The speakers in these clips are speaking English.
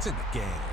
points in the game.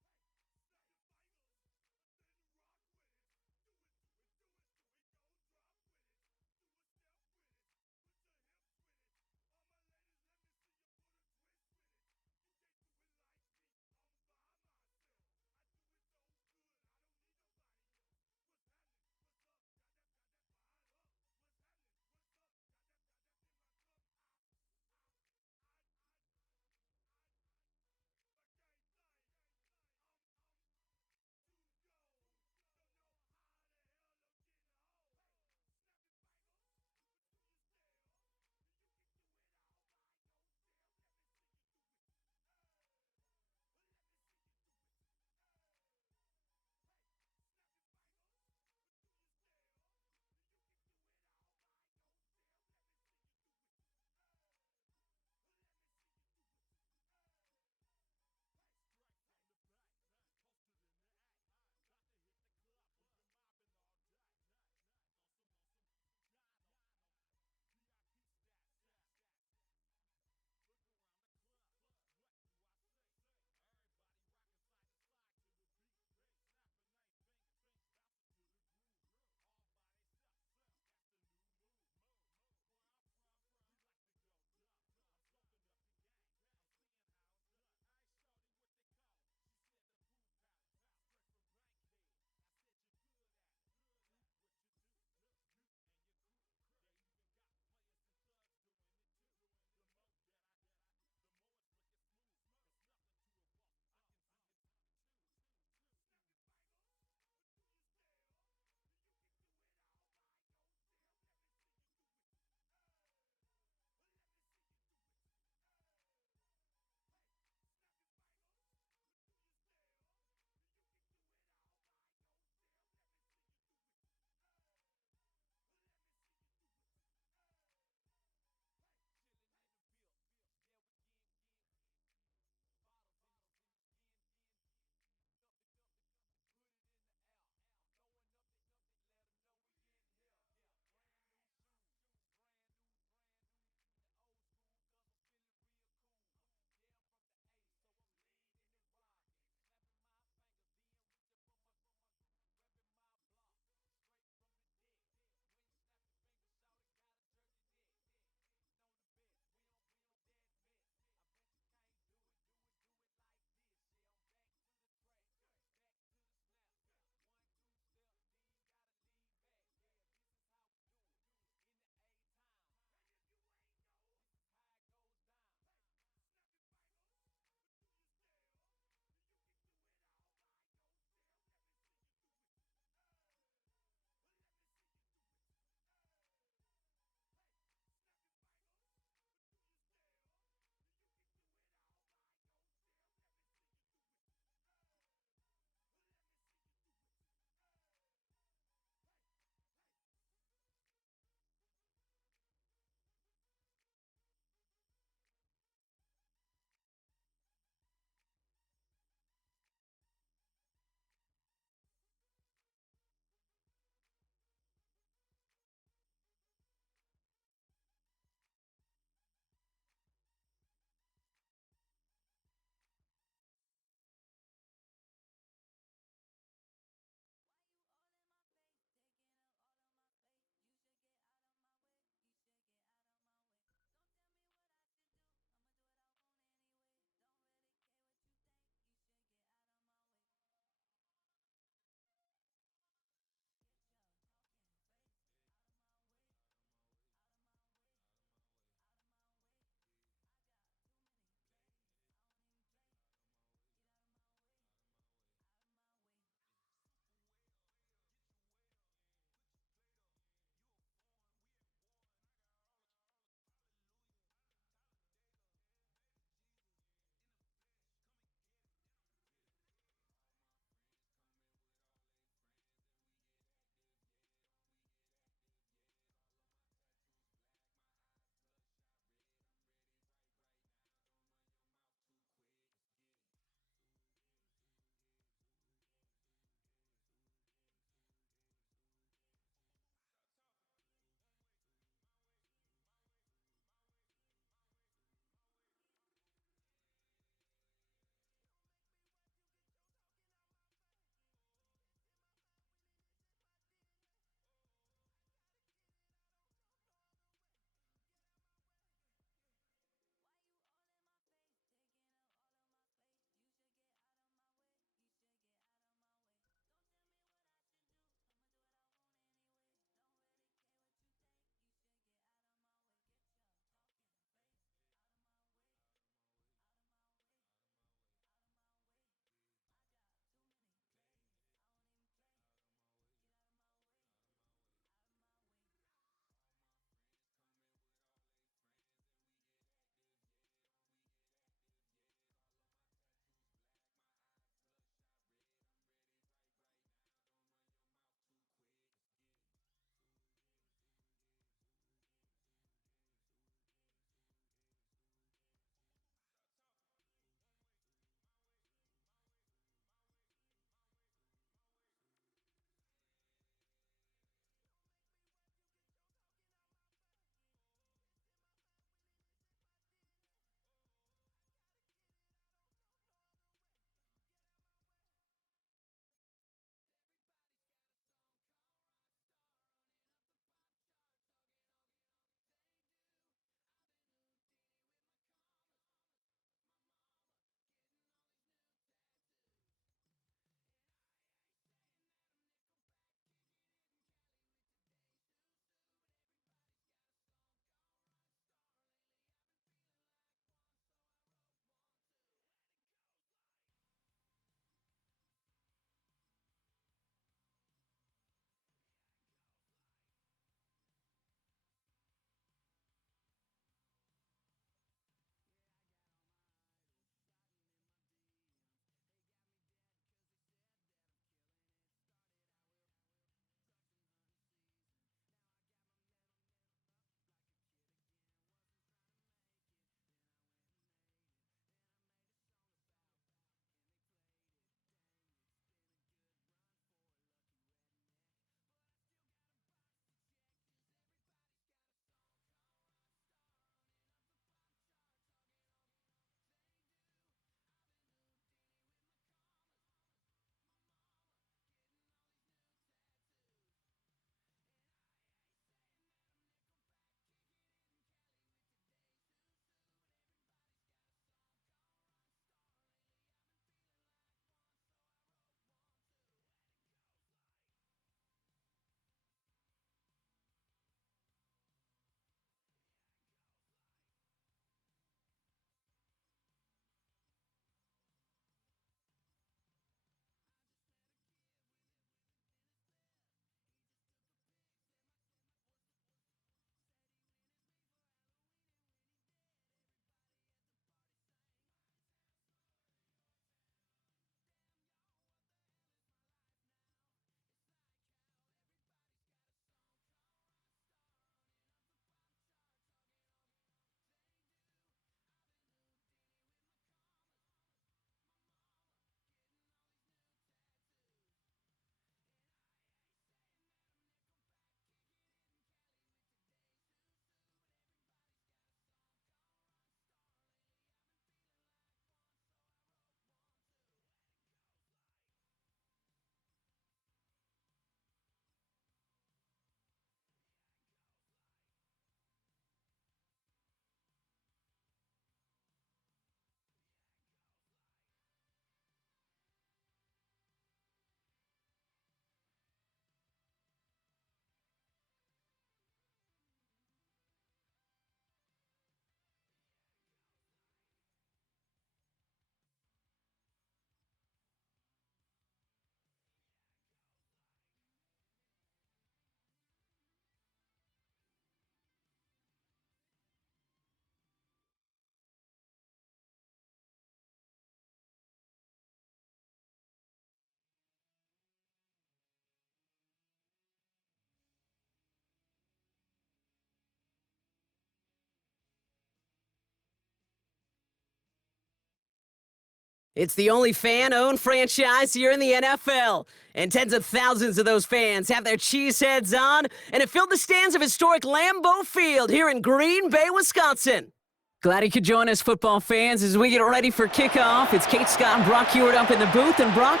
It's the only fan-owned franchise here in the NFL. And tens of thousands of those fans have their cheeseheads on, and it filled the stands of historic Lambeau Field here in Green Bay, Wisconsin. Glad you could join us, football fans, as we get ready for kickoff. It's Kate Scott and Brock Hewitt up in the booth. And Brock,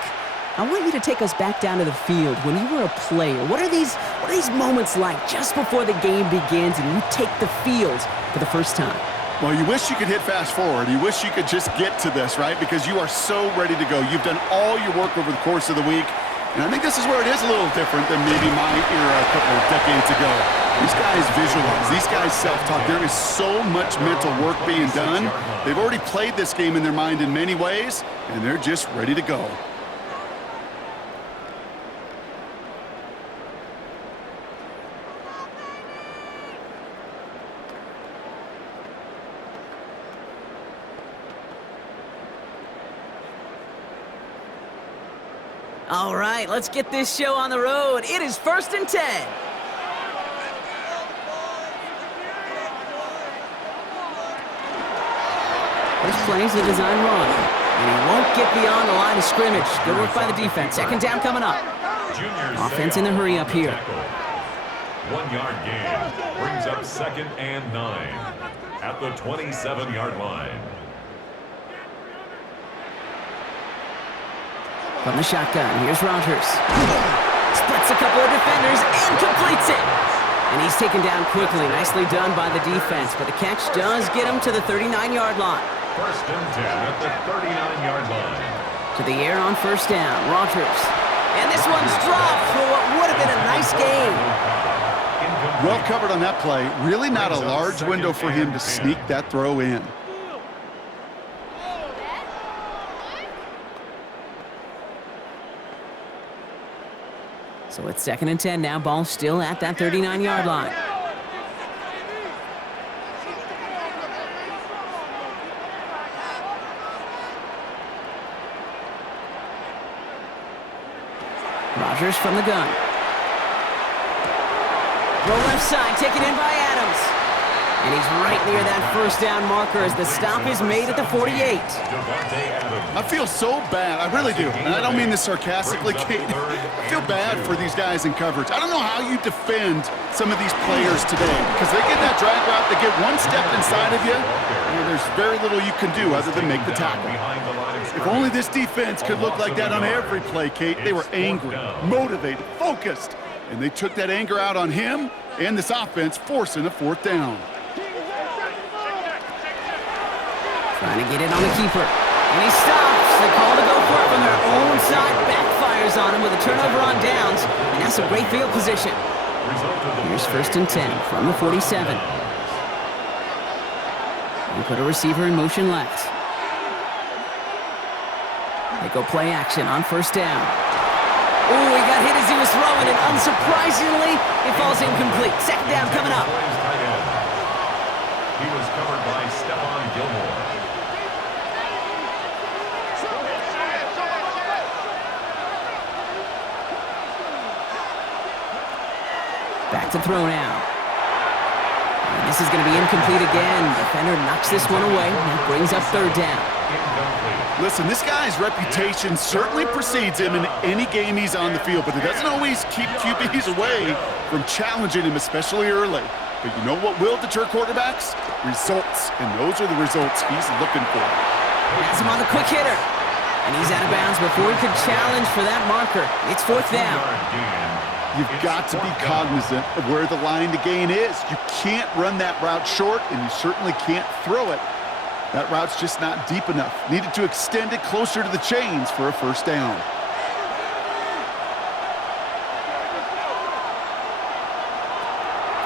I want you to take us back down to the field. When you were a player, what are these moments like just before the game begins and you take the field for the first time? Well, you wish you could hit fast forward. You wish you could just get to this, right? Because you are so ready to go. You've done all your work over the course of the week. And I think this is where it is a little different than maybe my era a couple of decades ago. These guys visualize. These guys self-talk. There is so much mental work being done. They've already played this game in their mind in many ways, and they're just ready to go. All right, let's get this show on the road. It is 1st and 10. First play is a design run, and he won't get beyond the line of scrimmage. Good work by the defense. Second down coming up. Offense in the hurry up here. 1 yard gain brings up 2nd and 9 at the 27-yard line. From the shotgun, here's Rogers. Splits a couple of defenders and completes it. And he's taken down quickly. Nicely done by the defense, but the catch does get him to the 39-yard line. 1st and 10 at the 39-yard line. To the air on 1st down, Rogers. And this one's dropped for what would have been a nice gain. Well covered on that play. Really not a large window for him to sneak that throw in. So it's 2nd and 10 now. Ball still at that 39-yard line. Rogers from the gun. Throw left side, taken in by Adams. And he's right near that 1st down marker as the stop is made at the 48. I feel so bad. I really do. And I don't mean this sarcastically, Kate. I feel bad for these guys in coverage. I don't know how you defend some of these players today because they get that drag route, they get one step inside of you, and there's very little you can do other than make the tackle. If only this defense could look like that on every play, Kate. They were angry, motivated, focused, and they took that anger out on him and this offense, forcing a 4th down. Trying to get it on the keeper. And he stops. The call to go for it from their own side backfires on him with a turnover on downs. And that's a great field position. Here's 1st and 10 from the 47. And put a receiver in motion left. They go play action on 1st down. Ooh, he got hit as he was throwing, and unsurprisingly, it falls incomplete. 2nd down coming up. He was covered by Stephon Gilmore. Back to throw now. And this is going to be incomplete again. Defender knocks this one away. That brings up 3rd down. Listen, this guy's reputation certainly precedes him in any game he's on the field, but it doesn't always keep QBs away from challenging him, especially early. But you know what will deter quarterbacks? Results, and those are the results he's looking for. Has him on the quick hitter. And he's out of bounds before he could challenge for that marker. It's 4th down. You've got to be cognizant of where the line to gain is. You can't run that route short, and you certainly can't throw it. That route's just not deep enough. Needed to extend it closer to the chains for a 1st down.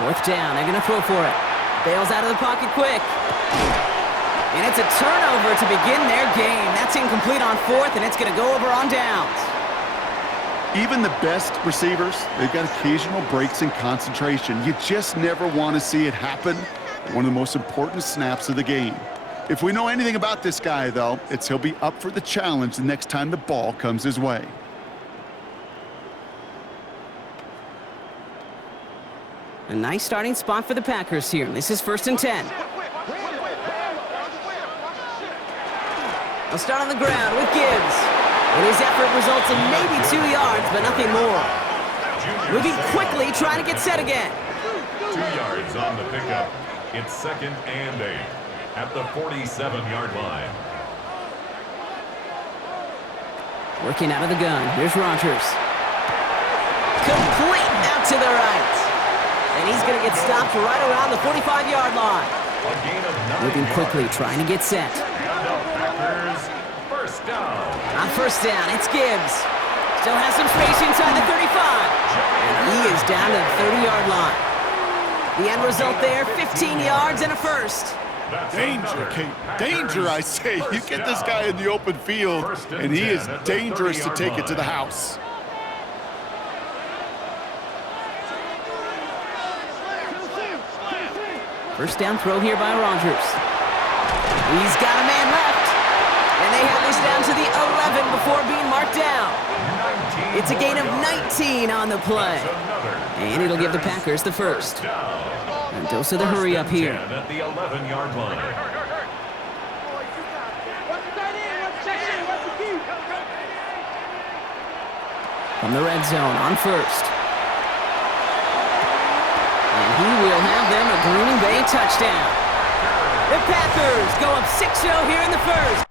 Fourth down, they're gonna throw for it. Bails out of the pocket quick. And it's a turnover to begin their game. That's incomplete on 4th, and it's gonna go over on downs. Even the best receivers, they've got occasional breaks in concentration. You just never want to see it happen at one of the most important snaps of the game. If we know anything about this guy, though, it's he'll be up for the challenge the next time the ball comes his way. A nice starting spot for the Packers here. This is 1st and 10. They'll start on the ground with Gibbs. And his effort results in maybe 2 yards, but nothing more. Moving quickly, trying to get set again. 2 yards on the pickup. It's 2nd and 8 at the 47-yard line. Working out of the gun. Here's Rodgers. Complete out to the right. And he's going to get stopped right around the 45-yard line. A gain of 9 Moving quickly, yards. trying to get set. And the Packers first down. On first down, it's Gibbs. Still has some space inside the 35. And he is down to the 30-yard line. The end result there, 15 yards and a first. That's Danger, another Kate. Packers Danger, I say. You first get this down. guy in the open field, First and and he 10 is at the dangerous to 30-yard take it to the line. house. First down throw here by Rodgers. He's got a man left. And they have this down to the 11 before being marked down. 19 It's a gain of more yards. 19 on the play. That's another And it'll give the Packers the first. down. And dose of the hurry up here. 10 at the 11-yard line. From the red zone on first. And he will have them a Green Bay touchdown. The Packers go up 6-0 here in the first.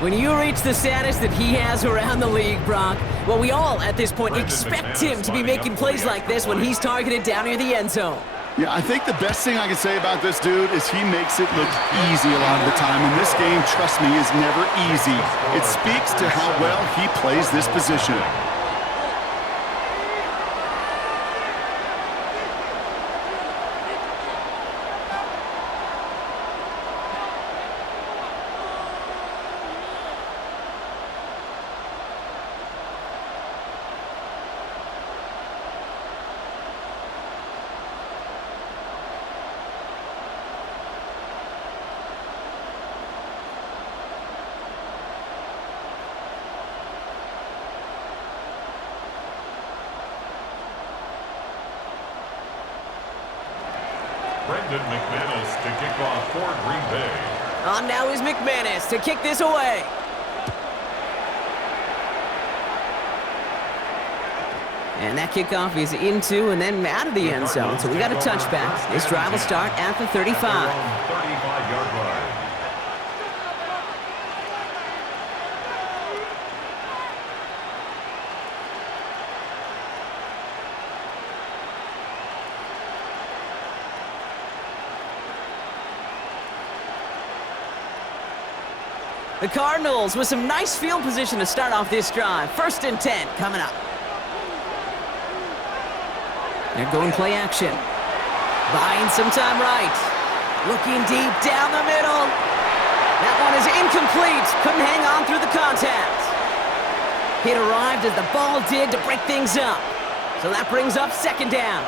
When you reach the status that he has around the league, Brock, well, we all at this point expect him to be making plays like this when he's targeted down near the end zone. Yeah, I think the best thing I can say about this dude is he makes it look easy a lot of the time. And this game, trust me, is never easy. It speaks to how well he plays this position. Brendan McManus to kick off for Green Bay. On now is McManus to kick this away. And that kickoff is into and then out of the end zone. So we got a touchback. This drive will start at the 35. 35-yard line. The Cardinals with some nice field position to start off this drive. 1st and 10 coming up. They're going play action. Buying some time right. Looking deep down the middle. That one is incomplete. Couldn't hang on through the contact. Hit arrived as the ball did to break things up. So that brings up 2nd down.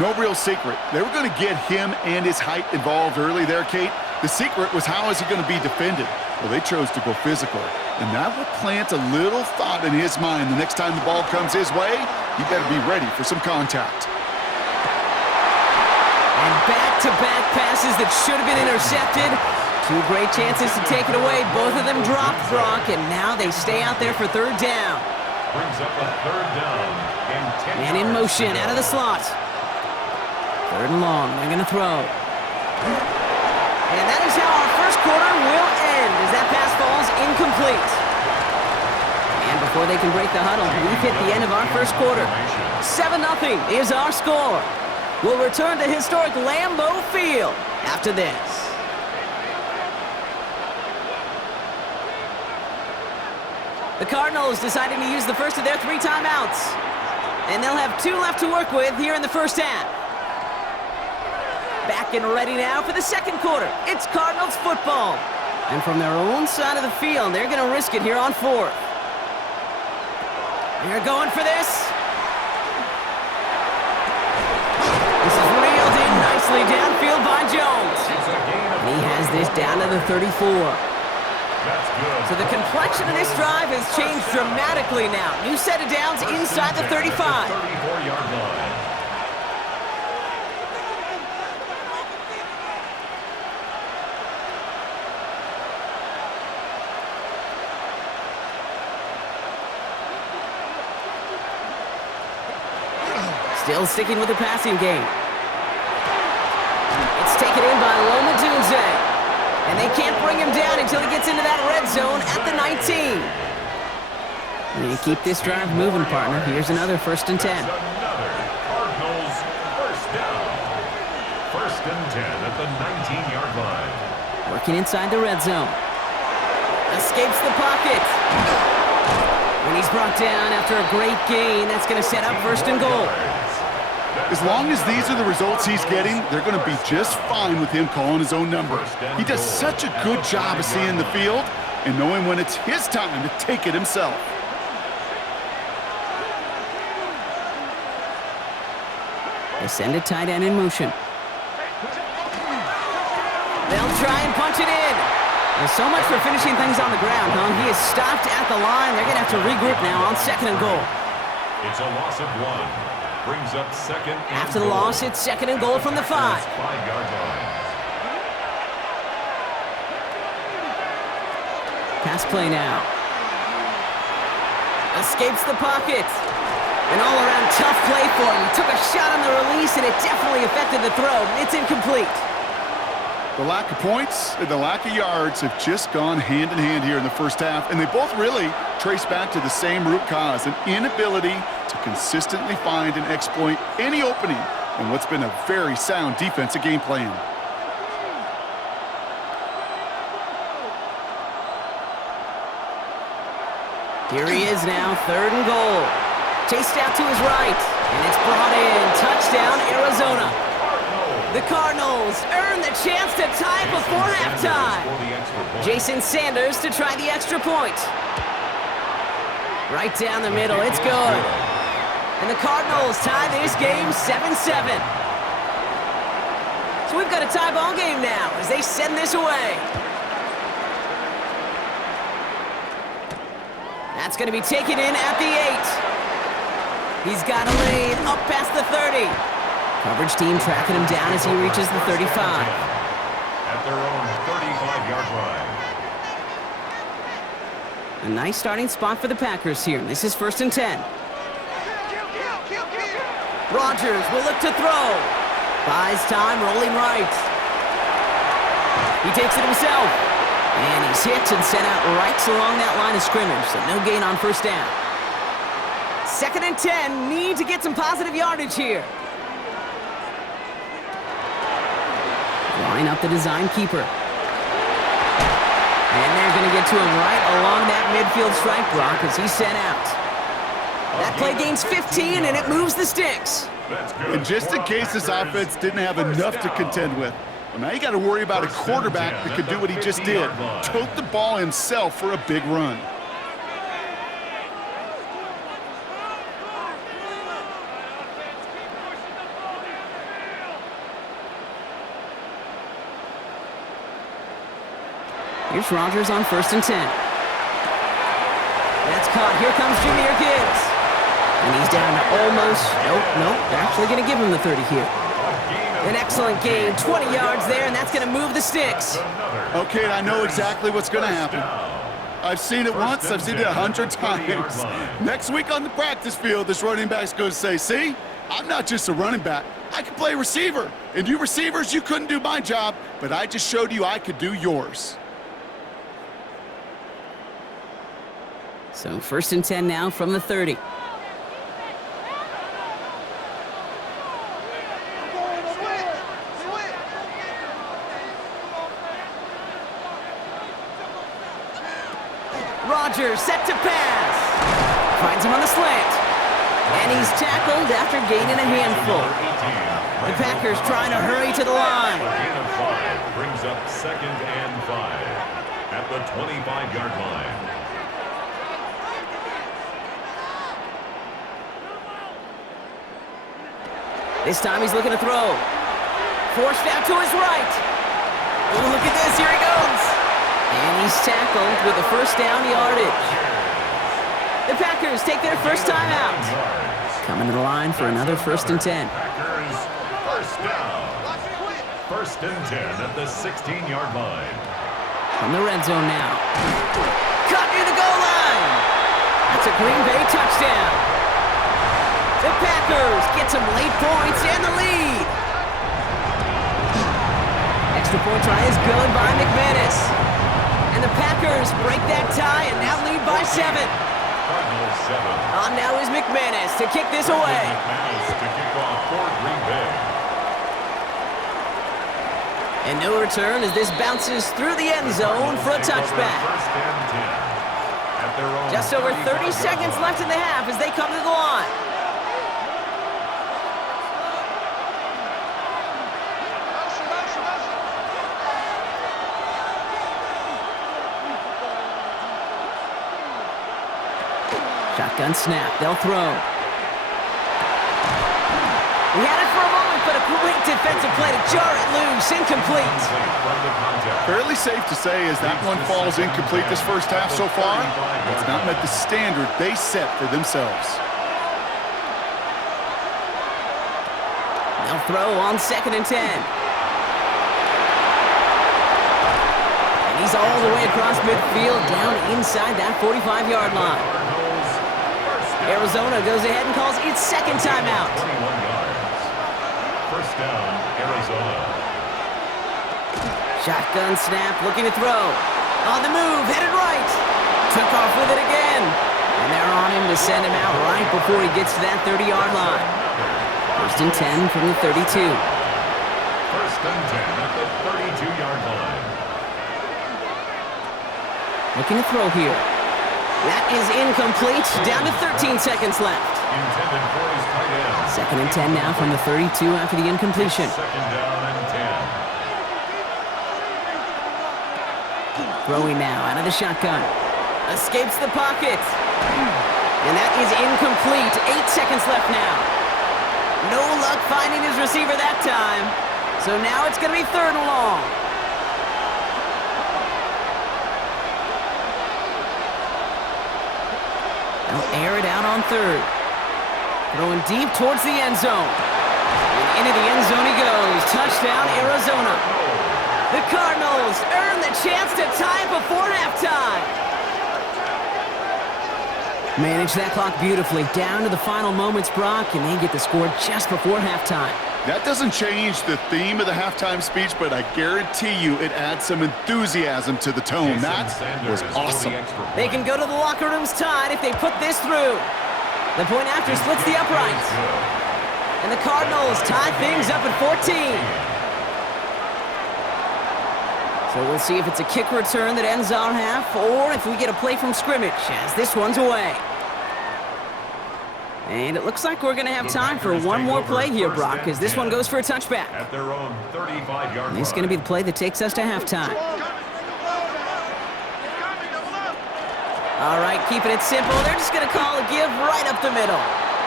No real secret. They were going to get him and his height involved early there, Kate. The secret was how is he going to be defended? Well, they chose to go physical. And that will plant a little thought in his mind. The next time the ball comes his way, you got to be ready for some contact. And back-to-back passes that should have been intercepted. 2 great chances to take it away. Both of them dropped, Brock, and now they stay out there for 3rd down. Brings up a 3rd down and 10 Man in yards motion to go. out of the slot. 3rd and long. They're going to throw. And that is how our first quarter will end as that pass falls incomplete. And before they can break the huddle, we've hit the end of our first quarter. 7-0 is our score. We'll return to historic Lambeau Field after this. The Cardinals deciding to use the first of their 3 timeouts. And they'll have 2 left to work with here in the first half. Back and ready now for the second quarter. It's Cardinals football. And from their own side of the field, they're going to risk it here on 4th. They're going for this. This is reeled in nicely downfield by Jones. And he has this down to the 34. So the complexion of this drive has changed dramatically now. New set of downs inside the 35. 34-yard line. Still sticking with the passing game. It's taken in by Loma Dunze. And they can't bring him down until he gets into that red zone at the 19. You keep this drive moving, partner. Here's another 1st and 10. Another Cardinals first down. 1st and 10 at the 19-yard line. Working inside the red zone. Escapes the pocket. And he's brought down after a great gain. That's going to set up 1st and goal. As long as these are the results he's getting, they're going to be just fine with him calling his own number. He does such a good job of seeing the field and knowing when it's his time to take it himself. They send a tight end in motion. They'll try and punch it in. Well, so much for finishing things on the ground, huh? He is stopped at the line. They're going to have to regroup now on 2nd and goal. It's a loss of 1. Brings up 2nd and After the goal. loss, it's 2nd and goal from the 5. 5-yard line. Pass play now. Escapes the pocket. An all-around tough play for him. He took a shot on the release, and it definitely affected the throw. It's incomplete. The lack of points and the lack of yards have just gone hand in hand here in the first half, and they both really trace back to the same root cause, an inability to consistently find and exploit any opening in what's been a very sound defensive game plan. Here he is now, 3rd and goal. Chased out to his right, and it's brought in. Touchdown, Arizona. The Cardinals earn the chance to tie it before halftime. Jason Sanders to try the extra point. Right down the middle, it's good. And the Cardinals tie this game 7-7. So we've got a tie ball game now as they send this away. That's going to be taken in at the 8. He's got a lane up past the 30. Coverage team tracking him down as he reaches the 35. At their own 35-yard line. A nice starting spot for the Packers here. This is 1st and 10. Rodgers will look to throw. Buys time, rolling right. He takes it himself. And he's hit and sent out right along that line of scrimmage, so no gain on 1st down. 2nd and 10, need to get some positive yardage here. Line up the design keeper. And they're going to get to him right along that midfield strike block as he's sent out. That play gains 15, and it moves the sticks. And just in case this offense didn't have enough to contend with, well, now you got to worry about a quarterback that could do what he just did, tote the ball himself for a big run. Here's Rodgers on 1st and 10. That's caught. Here comes Jahmyr Gibbs. And he's down to almost, nope, they're actually going to give him the 30 here. An excellent gain, 20 yards there, and that's going to move the sticks. Okay, I know exactly what's going to happen. I've seen it once, I've seen it 100 times. Next week on the practice field, this running back's going to say, see, I'm not just a running back. I can play receiver. And you receivers, you couldn't do my job, but I just showed you I could do yours. So 1st and 10 now from the 30. Rodgers set to pass. Finds him on the slant. And he's tackled after gaining a handful. The Packers trying to hurry to the line. A gain of 5 brings up 2nd and 5 at the 25-yard line. This time he's looking to throw. Forced out to his right. Oh, look at this. Here he goes. And he's tackled with the first down yardage. The Packers take their first time out. Coming to the line for another 1st and 10. Packers first down. 1st and 10 at the 16-yard line. From the red zone now. Cut near the goal line. That's a Green Bay touchdown. The Packers get some late points and the lead. Extra point try is good by McManus. And the Packers break that tie and now lead by 7. Cardinals 7. On now is McManus to kick this away. McManus to kick off for Green Bay. And no return as this bounces through the end zone for a touchback. 1st and 10 at their own Just over 30 seconds left in the half as they come to the line. Shotgun snap, they'll throw. He had it for a moment, but a great defensive play to jar it loose, incomplete. Fairly safe to say as that one falls incomplete this first half so far, it's not met the standard they set for themselves. They'll throw on 2nd and 10. And he's all the way across midfield, down inside that 45-yard line. Arizona goes ahead and calls its 2nd timeout. 21 yards. First down, Arizona. Shotgun snap, looking to throw. On the move, headed right. Took off with it again. And they're on him to send him out right before he gets to that 30-yard line. 1st and 10 from the 32. 1st and 10 at the 32-yard line. Looking to throw here. That is incomplete. Down to 13 seconds left. Intended for his tight end. 2nd and 10 now from the 32 after the incompletion. 2nd down and 10. Throwing now out of the shotgun. Escapes the pocket. And that is incomplete. 8 seconds left now. No luck finding his receiver that time. So now it's going to be 3rd and long. They'll air it out on 3rd. Throwing deep towards the end zone. And into the end zone he goes. Touchdown, Arizona. The Cardinals earn the chance to tie it before halftime. Manage that clock beautifully. Down to the final moments, Brock, and they get the score just before halftime. That doesn't change the theme of the halftime speech, but I guarantee you it adds some enthusiasm to the tone. That was awesome. They can go to the locker rooms tied if they put this through. The point after splits the uprights. And the Cardinals tie things up at 14. So we'll see if it's a kick return that ends our half or if we get a play from scrimmage as this one's away. And it looks like we're going to have time for one more play here, Brock, as this one goes for a touchback. At their own 35-yard line. This is going to be the play that takes us to halftime. All right, keeping it simple. They're just going to call a give right up the middle.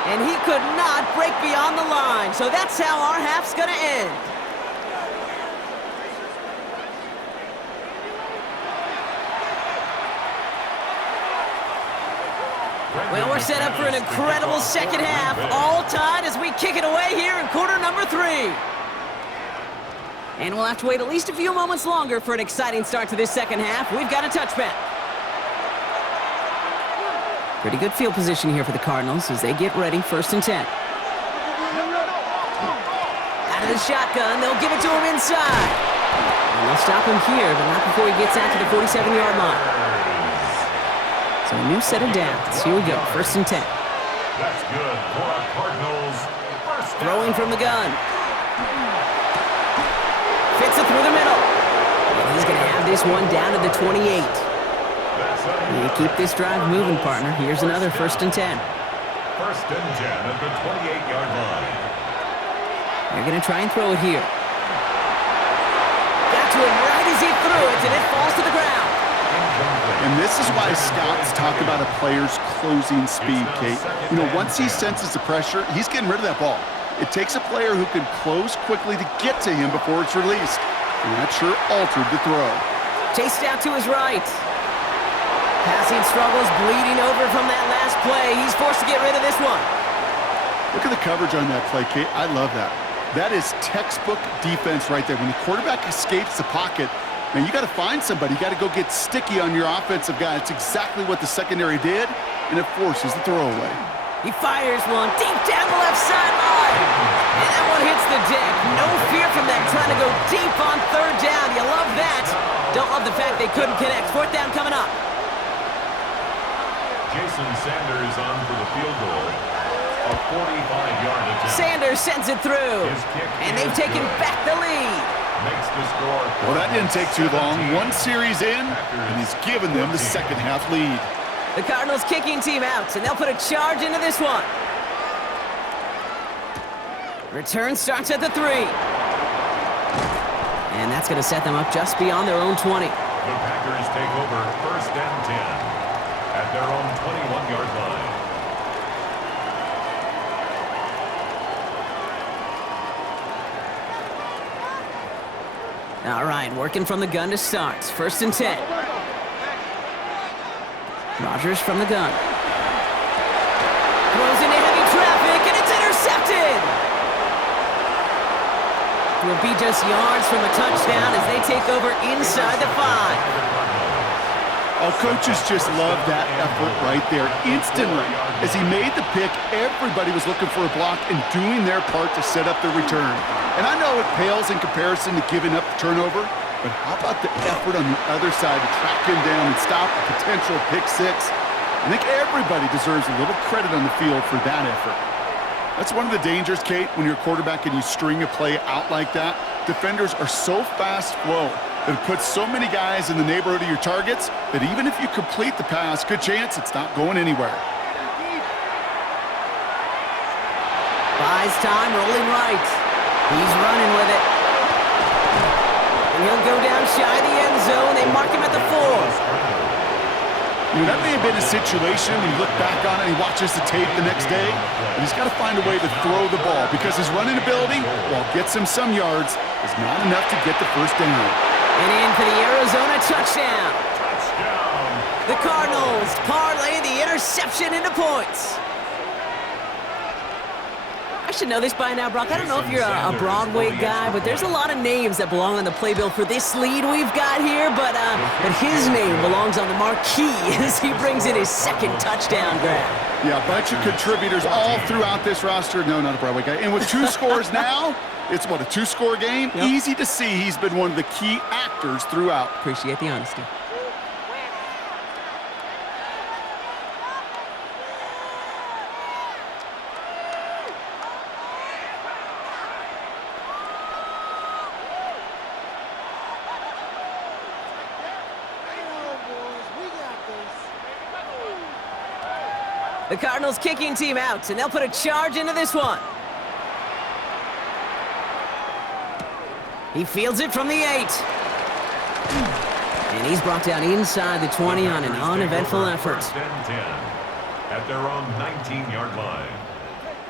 And he could not break beyond the line, so that's how our half's going to end. Well, we're set up for an incredible second half, all tied as we kick it away here in quarter number 3. And we'll have to wait at least a few moments longer for an exciting start to this second half. We've got a touchback. Pretty good field position here for the Cardinals as they get ready, 1st and 10. Out of the shotgun, they'll give it to him inside. And they'll stop him here, but not before he gets out to the 47-yard line. So a new set of downs. Here we go, 1st and 10. That's good for a Cardinals first down. Throwing from the gun. Fits it through the middle. And he's going to have this one down to the 28. You keep this drive moving, partner. Here's another 1st and 10. 1st and 10 at the 28-yard line. They're going to try and throw it here. Got to him right as he threw it, and it falls to the ground. And this is why scouts talk about a player's closing speed, Kate. You know, once he senses the pressure, he's getting rid of that ball. It takes a player who can close quickly to get to him before it's released. And that sure altered the throw. Chased out to his right. Passing struggles, bleeding over from that last play. He's forced to get rid of this one. Look at the coverage on that play, Kate. I love that. That is textbook defense right there. When the quarterback escapes the pocket, man, you got to find somebody. You got to go get sticky on your offensive guy. It's exactly what the secondary did, and it forces the throwaway. He fires one deep down the left sideline. And that one hits the deck. No fear from them trying to go deep on 3rd down. You love that. Don't love the fact they couldn't connect. 4th down coming up. Jason Sanders on for the field goal. A 45-yard attempt. Sanders sends it through. And they've taken back the lead. Makes the score. Well, that didn't take too long. One series in, and he's given them the second-half lead. The Cardinals kicking team out, and they'll put a charge into this one. Return starts at the 3. And that's going to set them up just beyond their own 20. The Packers take over 1st and 10 at their own 21-yard line. All right, working from the gun to start. 1st and 10. Rodgers from the gun. Throws into heavy traffic, and it's intercepted! Will be just yards from a touchdown as they take over inside the 5. Oh, coaches just love that effort right there. Instantly, as he made the pick, everybody was looking for a block and doing their part to set up the return. And I know it pales in comparison to giving up the turnover, but how about the effort on the other side to track him down and stop a potential pick 6? I think everybody deserves a little credit on the field for that effort. That's one of the dangers, Kate, when you're a quarterback and you string a play out like that. Defenders are so fast flow that it puts so many guys in the neighborhood of your targets that even if you complete the pass, good chance it's not going anywhere. Buys time, rolling right. He's running with it. And he'll go down shy of the end zone. They mark him at the 4. You know, that may have been a situation when you look back on it and he watches the tape the next day, and he's got to find a way to throw the ball because his running ability, while it gets him some yards, is not enough to get the 1st down. And in for the Arizona touchdown. The Cardinals parlay the interception into points. I should know this by now, Brock. I don't know if you're a Broadway guy, but there's a lot of names that belong on the playbill for this lead we've got here, but his name belongs on the marquee as he brings in his 2nd touchdown grab. Yeah, a bunch of contributors all throughout this roster. No, not a Broadway guy. And with 2 scores now, it's what, a 2-score game? Yep. Easy to see he's been one of the key actors throughout. Appreciate the honesty. The Cardinals kicking team out, and they'll put a charge into this one. He fields it from the 8. And he's brought down inside the 20 on an uneventful effort. 1st and 10 at their own 19-yard line.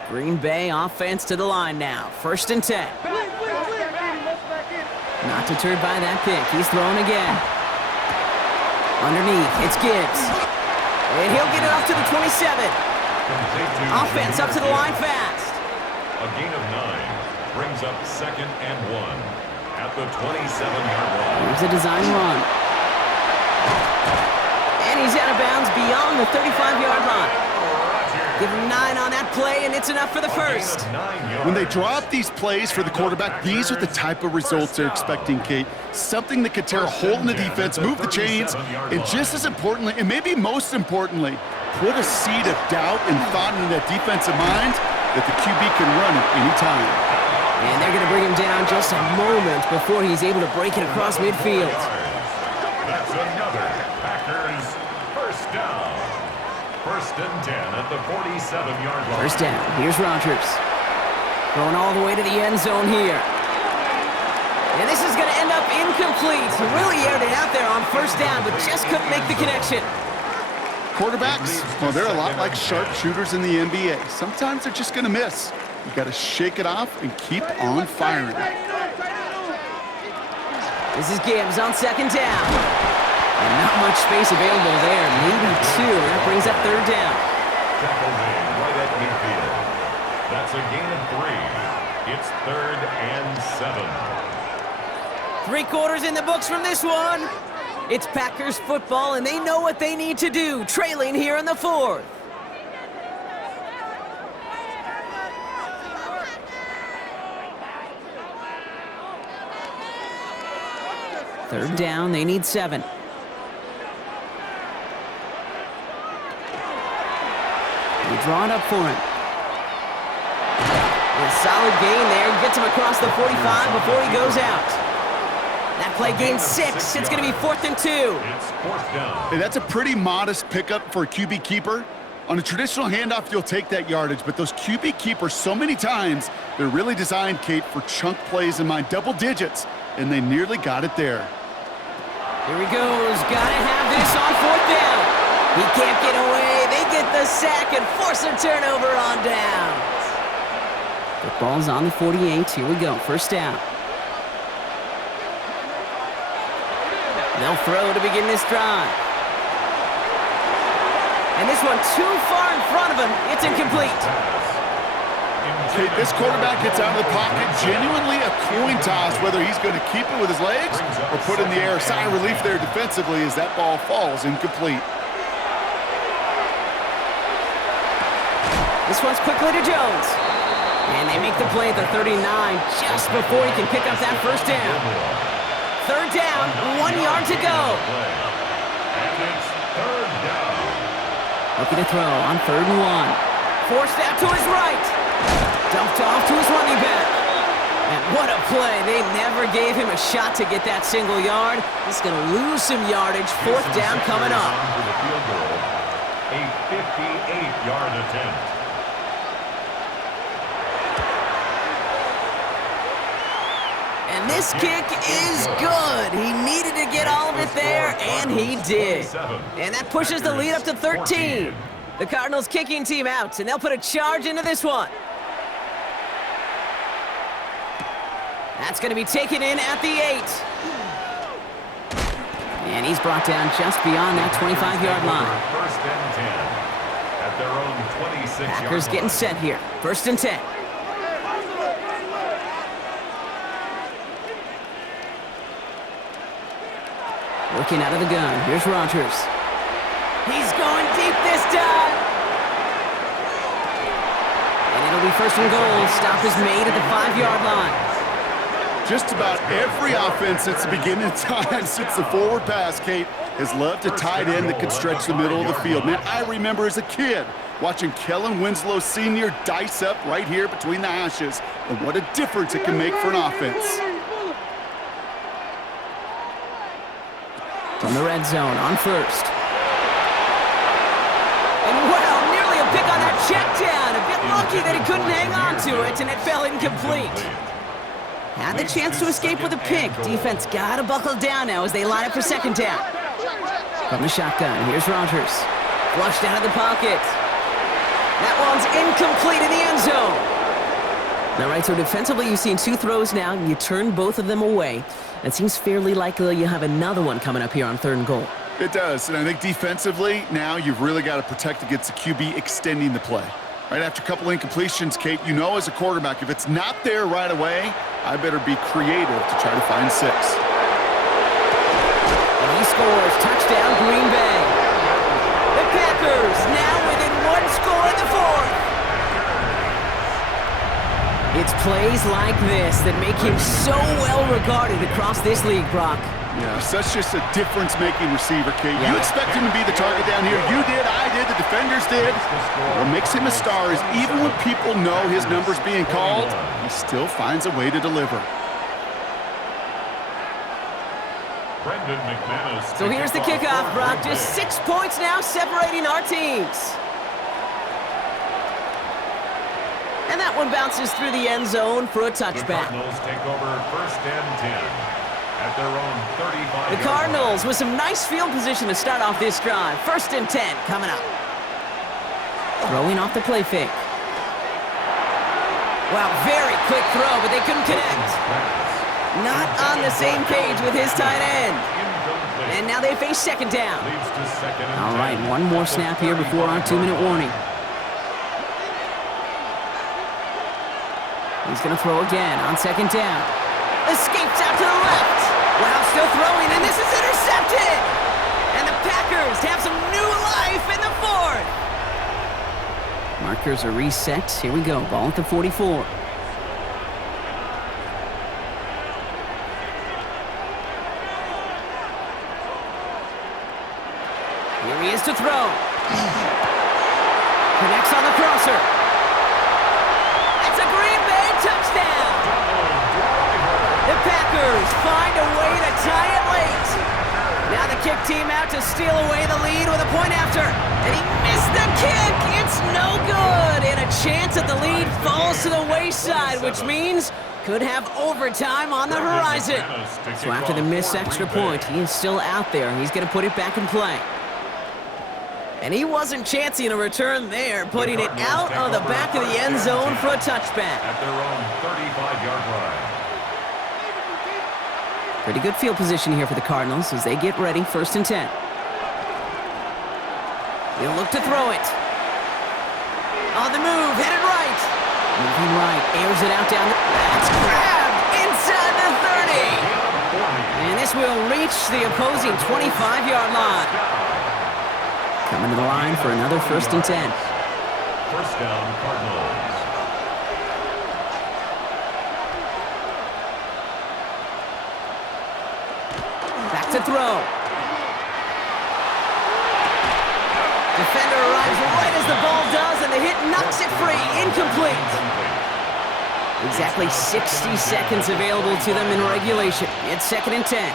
Green Bay offense to the line now. 1st and 10. Not deterred by that pick. He's throwing again. Underneath, it's Gibbs. And he'll get it off to the 27. Offense up to the line fast. A gain of 9 brings up 2nd and 1 at the 27-yard line. Here's a design run. And he's out of bounds beyond the 35-yard line. Give him 9 on that play, and it's enough for the 1st. When they draw up these plays for the quarterback, these are the type of results they're expecting, Kate. Something that could tear a hole in the defense, move the chains, and just as importantly, and maybe most importantly, put a seed of doubt and thought into that defensive mind that the QB can run at any time. And they're going to bring him down just a moment before he's able to break it across midfield. That's another Packers down. First and 10 at the 47-yard line. First down. Here's Rodgers. Going all the way to the end zone here. And this is going to end up incomplete. He really aired it out there on first down, but just couldn't make the connection. Quarterbacks, well, they're a lot like sharpshooters in the NBA. Sometimes they're just going to miss. You got to shake it off and keep on firing. This is Gibbs on second down. And not much space available there. Maybe two. That brings up third down. Tackle made right at midfield. That's a gain of 3. It's 3rd and 7. 3 quarters in the books from this one. It's Packers football, and they know what they need to do, trailing here in the 4th. Third down, they need 7. They draw it up for him. A solid gain there. Gets him across the 45 before he goes out. That play gains 6. It's going to be 4th and 2. It's 4th down. Hey, that's a pretty modest pickup for a QB keeper. On a traditional handoff, you'll take that yardage, but those QB keepers, so many times, they're really designed, Kate, for chunk plays in my double digits, and they nearly got it there. Here he goes. Got to have this on 4th down. He can't get away. They get the sack and force a turnover on downs. The ball's on the 48. Here we go. First down. They'll throw to begin this drive. And this one too far in front of him. It's incomplete. Okay, this quarterback gets out of the pocket, genuinely a coin toss, whether he's going to keep it with his legs or put in the air. Sigh of relief there defensively as that ball falls incomplete. This one's quickly to Jones. And they make the play at the 39 just before he can pick up that first down. Third down, 1 yard to go. And it's 3rd down. Looking to throw on 3rd and 1. Forced out to his right. Dumped off to his running back. And what a play. They never gave him a shot to get that single yard. He's going to lose some yardage. 4th down coming up. For the field goal, a 58-yard attempt. And this kick is good. He needed to get all of it there, and he did. And that pushes the lead up to 13. The Cardinals kicking team out, and they'll put a charge into this one. That's going to be taken in at the 8. And he's brought down just beyond that 25-yard line. First and 10 at their own 26-yard line. Packers getting set here. First and 10. Working out of the gun. Here's Rodgers. He's going deep this time. And it'll be first and goal. Stop is made at the 5-yard line. Just about every offense since the beginning of time, since the forward pass, Kate, has loved a tight end that could stretch the middle of the field. Man, I remember as a kid watching Kellen Winslow Sr. dice up right here between the hashes, and what a difference it can make for an offense. From the red zone on first. And wow, nearly a pick on that check down. A bit lucky that he couldn't hang on to it, and it fell incomplete. Had the chance to escape with a pick. Defense got to buckle down now as they line up for second down. From the shotgun, here's Rodgers. Flushed out of the pocket. That one's incomplete in the end zone. All right, so defensively you've seen 2 throws now, and you turn both of them away. It seems fairly likely you have another one coming up here on 3rd and goal. It does, and I think defensively, now you've really got to protect against the QB extending the play. Right after a couple incompletions, Kate, you know as a quarterback, if it's not there right away, I better be creative to try to find 6. And he scores. Touchdown, Green Bay. The Packers now within 1 score in the 4th. It's plays like this that make him so well regarded across this league, Brock. Yeah, such just a difference-making receiver, Kate. You expect him to be the target down here. You did, I did, the defenders did. What makes him a star is even when people know his number's being called, he still finds a way to deliver. Brendan McManus. So here's the kickoff, Brock. Just 6 points now separating our teams. And that one bounces through the end zone for a touchback. The Cardinals take over 1st and 10 at their own 35. The Cardinals with some nice field position to start off this drive. 1st and 10 coming up. Throwing off the play fake. Wow, very quick throw, but they couldn't connect. Not on the same page with his tight end. And now they face 2nd down. All right, one more snap here before our 2-minute warning. He's going to throw again on 2nd down. Escapes out to the left. Wow, still throwing, and this is intercepted. And the Packers have some new life in the 4th. Markers are reset. Here we go. Ball at the 44. Here he is to throw. Connects on the crosser. It's a Green Bay touchdown. The Packers find a way to tie it late. Now the kick team out to steal away the lead with a point after. And he missed the kick. It's no good. And a chance that the lead falls to the wayside, which means could have overtime on the horizon. So after the missed extra point, he is still out there. He's going to put it back in play. And he wasn't chancing a return there, putting it out of the back of the end zone for a touchback. At their own 35-yard line. Pretty good field position here for the Cardinals as they get ready, 1st and 10. He'll look to throw it. On the move, headed right. Moving right, airs it out down. That's grabbed inside the 30. And this will reach the opposing 25-yard line. Coming to the line for another 1st and 10. 1st down, Cardinals. Back to throw. Defender arrives right as the ball does, and the hit knocks it free. Incomplete. Exactly 60 seconds available to them in regulation. It's 2nd and 10.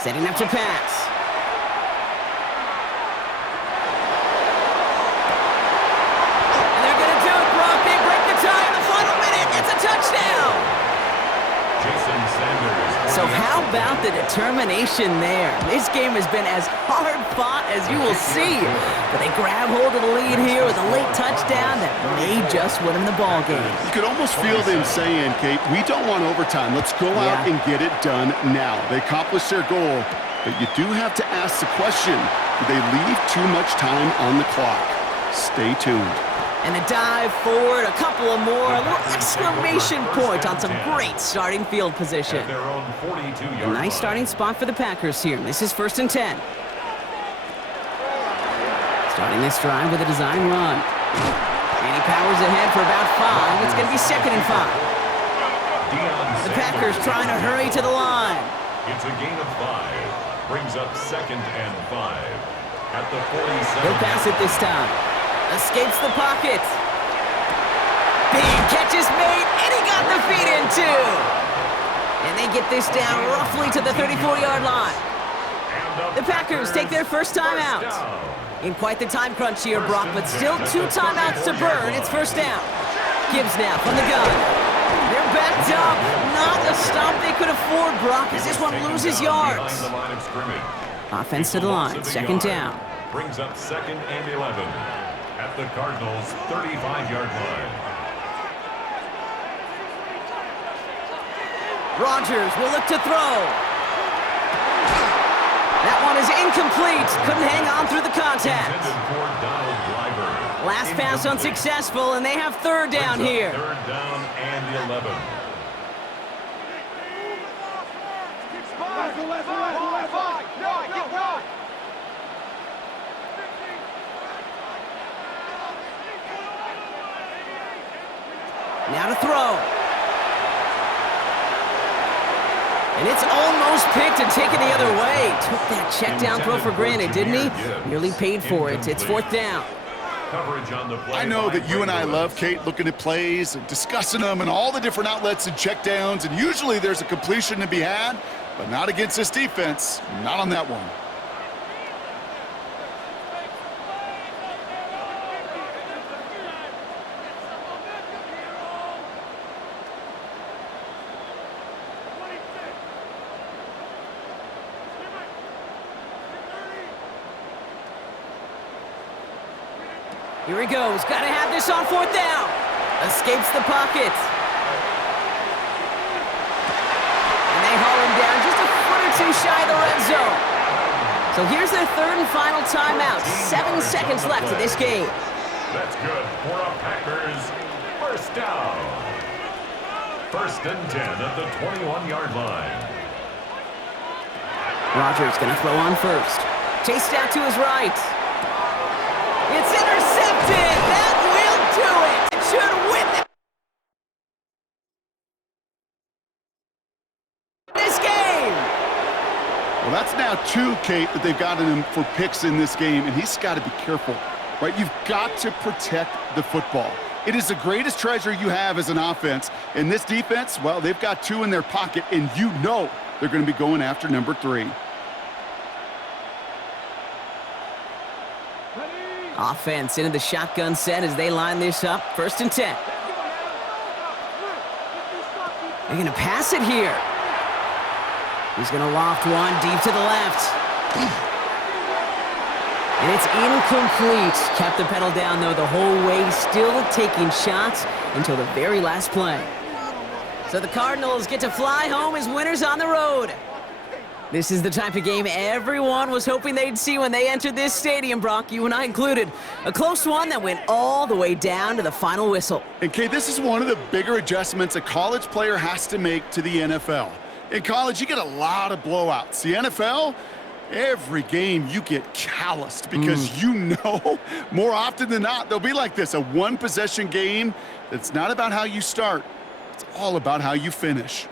Setting up to pass. And they're going to do it, Brock. They break the tie in the final minute. It's a touchdown. Jason Sanders. So how about the determination there? This game has been as hard-fought as you will see. But they grab hold of the lead here with a late touchdown that may just win them the ball game. You could almost feel them saying, Kate, we don't want overtime. Let's go out and get it done now. They accomplished their goal, but you do have to ask the question, do they leave too much time on the clock? Stay tuned. And a dive forward, a couple of more, a little exclamation point on some great starting field position. Their own 42-yard A nice starting spot for the Packers here. This is 1st and 10. Starting this drive with a design run. And he powers ahead for about 5. It's going to be 2nd and 5. The Packers trying to hurry to the line. It's a gain of 5. Brings up 2nd and 5. At the 47. He'll pass it this time. Escapes the pocket. Big catch is made, and he got the feet in too. And they get this down roughly to the 34-yard line. The Packers take their first time out. In quite the time crunch here, Brock, but still 2 timeouts to burn. It's 1st down. Gibbs now from the gun. They're backed up. Not a stop they could afford, Brock, as this one loses yards. Offense to the line, 2nd down. Brings up 2nd and 11 at the Cardinals' 35-yard line. Rodgers will look to throw. That one is incomplete. Couldn't hang on through the contact. Last pass unsuccessful, and they have 3rd down here. 3rd down and 11. Now to throw. And it's almost picked and taken the other way. Took that check down throw for granted, didn't he? Nearly paid for it. It's 4th down. Coverage on the play. I know that you and I Lewis. love, Kate, looking at plays and discussing them and all the different outlets and checkdowns, and usually there's a completion to be had, but not against this defense, not on that one. Here he goes. Got to have this on fourth down. Escapes the pocket. And they haul him down just a foot or two shy of the red zone. So here's their third and final timeout. 7 seconds left of this game. That's good for a Packers first down. First and 10 at the 21-yard line. Rodgers going to throw on first. Chased out to his right. It's intercepted. That will do it. It should win this game. Well, that's now 2, Kate, that they've gotten him for picks in this game, and he's got to be careful, right? You've got to protect the football. It is the greatest treasure you have as an offense. And this defense, well, they've got 2 in their pocket, and you know they're going to be going after number 3. Offense into the shotgun set as they line this up. First and 10. They're going to pass it here. He's going to loft one deep to the left. And it's incomplete. Kept the pedal down, though, the whole way, still taking shots until the very last play. So the Cardinals get to fly home as winners on the road. This is the type of game everyone was hoping they'd see when they entered this stadium, Brock, you and I included. A close one that went all the way down to the final whistle. And, Kate, this is one of the bigger adjustments a college player has to make to the NFL. In college, you get a lot of blowouts. The NFL, every game you get calloused because you know more often than not they'll be like this, a one-possession game that's not about how you start. It's all about how you finish.